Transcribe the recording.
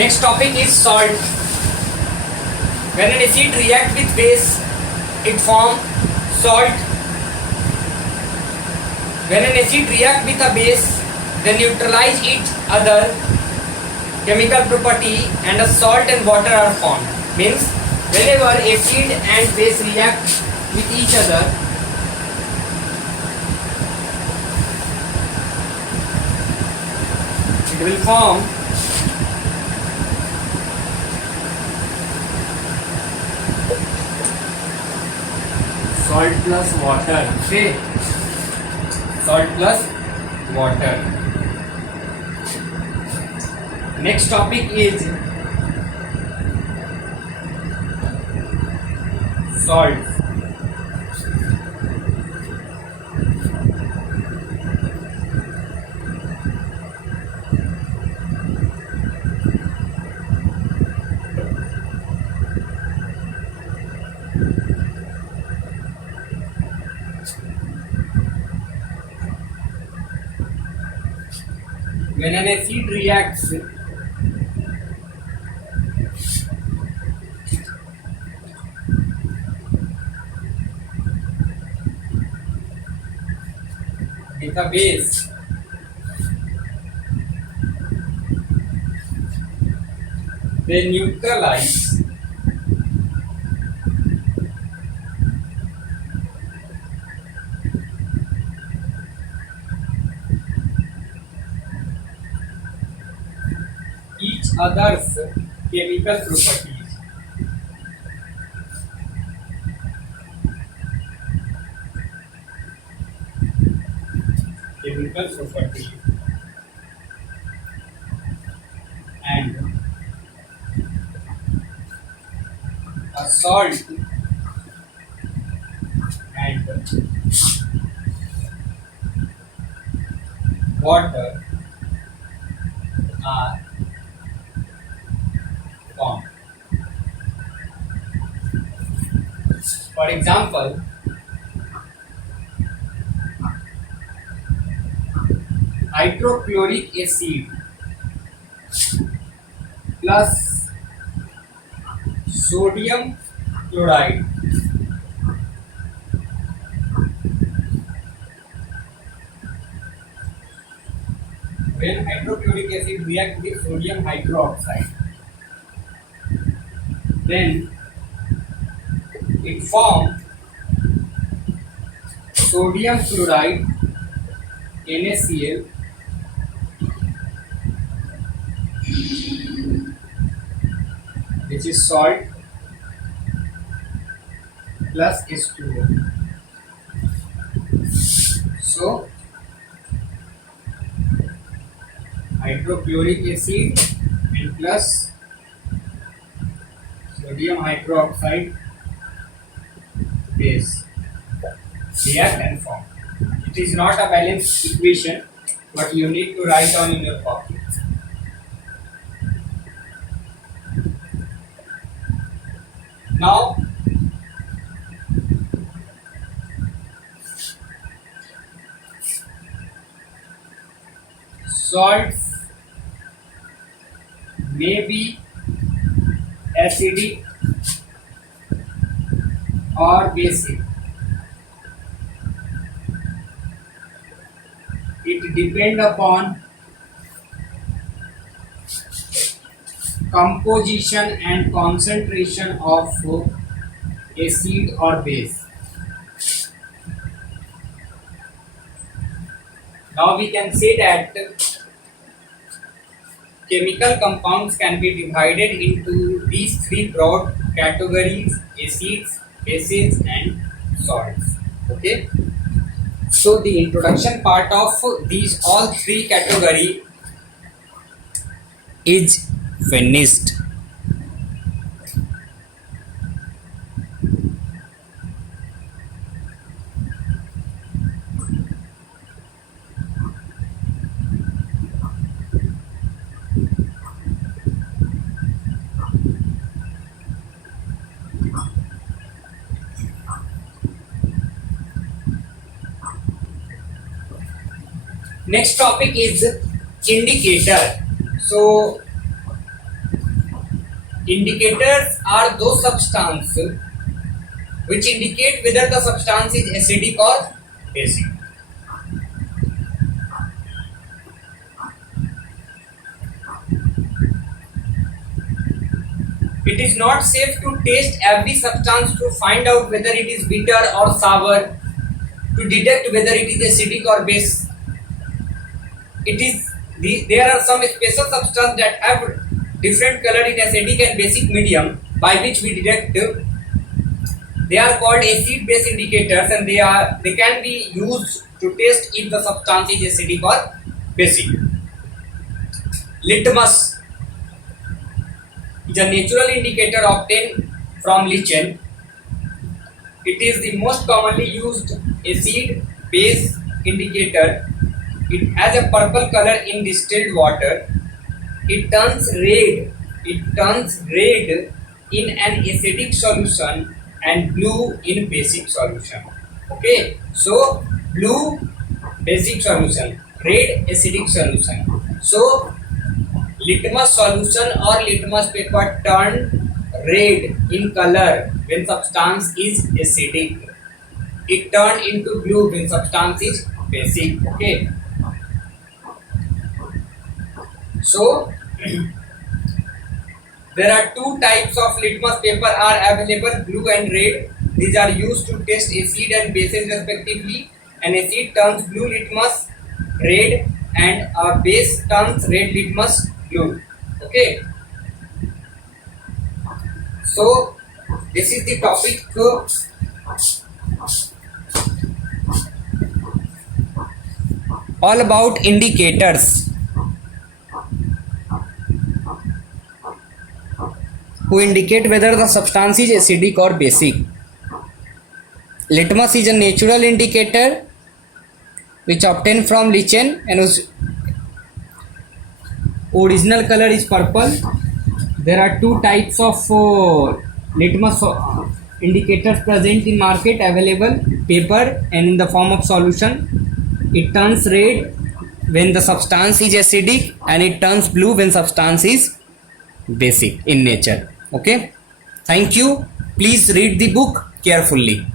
Next topic is salt. When an acid reacts with base, it forms salt. When an acid reacts with a base, they neutralize each other chemical property and a salt and water are formed. Means whenever acid and base react with each other, it will form salt plus water. Okay, salt plus water. Next topic is salt. When an acid reacts with a base, they neutralize each other's chemical properties. And a salt and water are formed. For example, hydrochloric acid plus sodium chloride when hydrochloric acid react with sodium hydroxide, then it forms sodium chloride NaCl which is salt plus H2O. So hydrochloric acid and plus sodium hydroxide base react and form. It is not a balanced equation, but you need to write down in your copy. Now, salts may be acidic or basic. It depends upon composition and concentration of acid or base. Now we can say that chemical compounds can be divided into these three broad categories: acids, bases and salts. Okay. So the introduction part of these all three category is finished. Next topic is indicator. So Indicators are those substances which indicate whether the substance is acidic or basic. It is not safe to taste every substance to find out whether it is bitter or sour, to detect whether it is acidic or base. There are some special substances that have different color in acidic and basic medium by which we detect. They are called acid base indicators, and they can be used to test if the substance is acidic or basic. Litmus is a natural indicator obtained from lichen. It is the most commonly used acid base indicator. It has a purple color in distilled water. It turns red in an acidic solution and blue in basic solution. Okay, so blue basic solution, red acidic solution. So litmus solution or litmus paper turn red in color when substance is acidic. It turn into blue when substance is basic. Okay, so there are two types of litmus paper are available, blue and red. These are used to test acid and bases respectively. An acid turns blue litmus red and a base turns red litmus blue. Okay, so this is the topic all about indicators who indicate whether the substance is acidic or basic. Litmus is a natural indicator which obtained from lichen and whose original color is purple. There are two types of litmus indicators present in market available, paper and in the form of solution. It turns red when the substance is acidic and it turns blue when substance is basic in nature. Okay, thank you. Please read the book carefully.